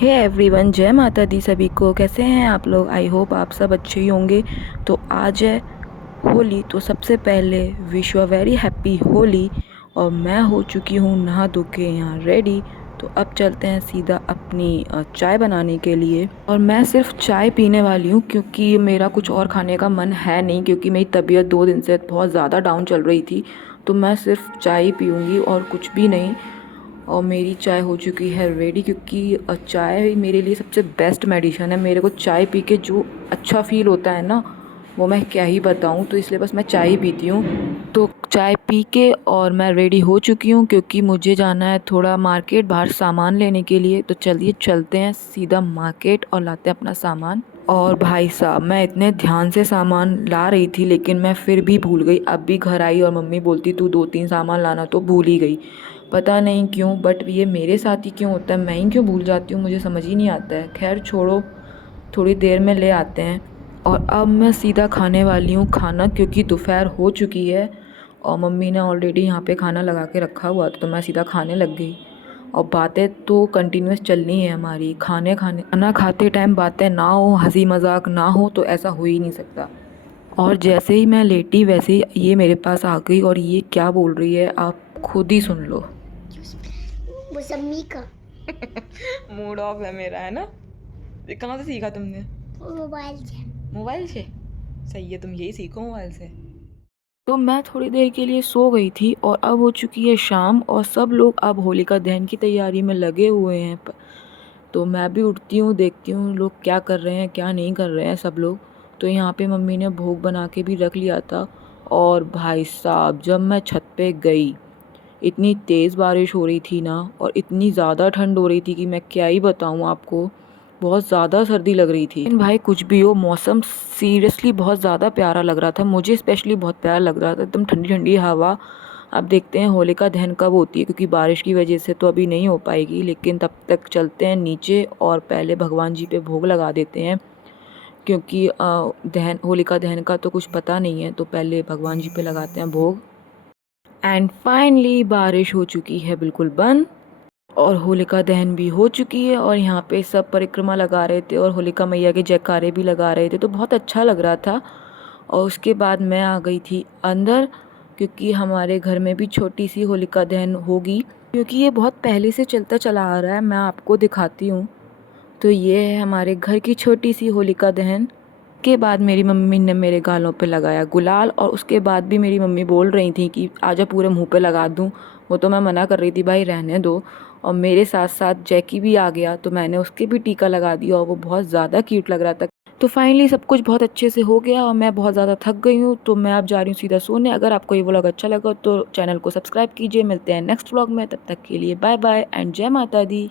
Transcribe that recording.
Hey everyone, जय माता दी सभी को। कैसे हैं आप लोग? आई होप आप सब अच्छे ही होंगे। तो आज है होली, तो सबसे पहले wish you a very happy Holi. और मैं हो चुकी हूँ नहा धो के यहाँ रेडी। तो अब चलते हैं सीधा अपनी चाय बनाने के लिए। और मैं सिर्फ चाय पीने वाली हूँ क्योंकि मेरा कुछ और खाने का मन है नहीं, क्योंकि मेरी तबीयत 2 दिन से बहुत ज़्यादा डाउन चल रही थी। तो मैं सिर्फ चाय ही पीऊँगी और कुछ भी नहीं। और मेरी चाय हो चुकी है रेडी, क्योंकि चाय मेरे लिए सबसे बेस्ट मेडिसिन है। मेरे को चाय पी के जो अच्छा फ़ील होता है ना, वो मैं क्या ही बताऊँ। तो इसलिए बस मैं चाय ही पीती हूँ। तो चाय पी के और मैं रेडी हो चुकी हूँ, क्योंकि मुझे जाना है थोड़ा मार्केट बाहर सामान लेने के लिए। तो चलिए चलते हैं सीधा मार्केट और लाते हैं अपना सामान। और भाई साहब, मैं इतने ध्यान से सामान ला रही थी लेकिन मैं फिर भी भूल गई। अब भी घर आई और मम्मी बोलती तू 2-3 सामान लाना, तो भूल ही गई। पता नहीं क्यों, बट ये मेरे साथ ही क्यों होता है, मैं ही क्यों भूल जाती हूँ, मुझे समझ ही नहीं आता है। खैर छोड़ो, थोड़ी देर में ले आते हैं। और अब मैं सीधा खाने वाली हूँ खाना, क्योंकि दोपहर हो चुकी है और मम्मी ने ऑलरेडी यहाँ पे खाना लगा के रखा हुआ था। तो मैं सीधा खाने लग गई। और बातें तो कंटिन्यूस चलनी है हमारी। खाना खाते टाइम बातें ना हो, हंसी मजाक ना हो, तो ऐसा हो ही नहीं सकता। और जैसे ही मैं लेटी वैसे ही ये मेरे पास आ गई और ये क्या बोल रही है आप खुद ही सुन लो। मौसमी का मूड ऑफ है मेरा, है ना? ये कहाँ से सीखा तुमने? मोबाइल से। मोबाइल से? सही है, तुम यही सीखो मोबाइल से। तो मैं थोड़ी देर के लिए सो गई थी और अब हो चुकी है शाम और सब लोग अब होलिका दहन की तैयारी में लगे हुए हैं। तो मैं भी उठती हूँ, देखती हूँ लोग क्या कर रहे हैं क्या नहीं कर रहे हैं सब लोग। तो यहाँ पे मम्मी ने भोग बना के भी रख लिया था। और भाई साहब, जब मैं छत पे गई, इतनी तेज़ बारिश हो रही थी ना, और इतनी ज़्यादा ठंड हो रही थी कि मैं क्या ही बताऊँ आपको। बहुत ज़्यादा सर्दी लग रही थी। लेकिन भाई कुछ भी हो, मौसम सीरियसली बहुत ज़्यादा प्यारा लग रहा था। मुझे स्पेशली बहुत प्यारा लग रहा था, एकदम ठंडी ठंडी हवा। अब देखते हैं होलिका दहन कब होती है, क्योंकि बारिश की वजह से तो अभी नहीं हो पाएगी। लेकिन तब तक चलते हैं नीचे और पहले भगवान जी पे भोग लगा देते हैं, क्योंकि दहन होलिका दहन का तो कुछ पता नहीं है। तो पहले भगवान जी पे लगाते हैं भोग। एंड फाइनली बारिश हो चुकी है बिल्कुल बंद, और होलिका दहन भी हो चुकी है। और यहाँ पे सब परिक्रमा लगा रहे थे और होलिका मैया के जयकारे भी लगा रहे थे, तो बहुत अच्छा लग रहा था। और उसके बाद मैं आ गई थी अंदर, क्योंकि हमारे घर में भी छोटी सी होलिका दहन होगी, क्योंकि ये बहुत पहले से चलता चला आ रहा है। मैं आपको दिखाती हूँ। तो ये है हमारे घर की छोटी सी होलिका दहन। के बाद मेरी मम्मी ने मेरे गालों पे लगाया गुलाल, और उसके बाद भी मेरी मम्मी बोल रही थी कि आजा पूरे मुंह पे लगा दूं। वो तो मैं मना कर रही थी, भाई रहने दो। और मेरे साथ साथ जैकी भी आ गया, तो मैंने उसके भी टीका लगा दिया और वो बहुत ज़्यादा क्यूट लग रहा था। तो फाइनली सब कुछ बहुत अच्छे से हो गया और मैं बहुत ज़्यादा थक गई हूँ, तो मैं अब जा रही हूँ सीधा सोने। अगर आपको ये व्लॉग अच्छा लगा तो चैनल को सब्सक्राइब कीजिए। मिलते हैं नेक्स्ट व्लॉग में, तब तक के लिए बाय बाय एंड जय माता दी।